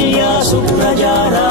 quería subrayar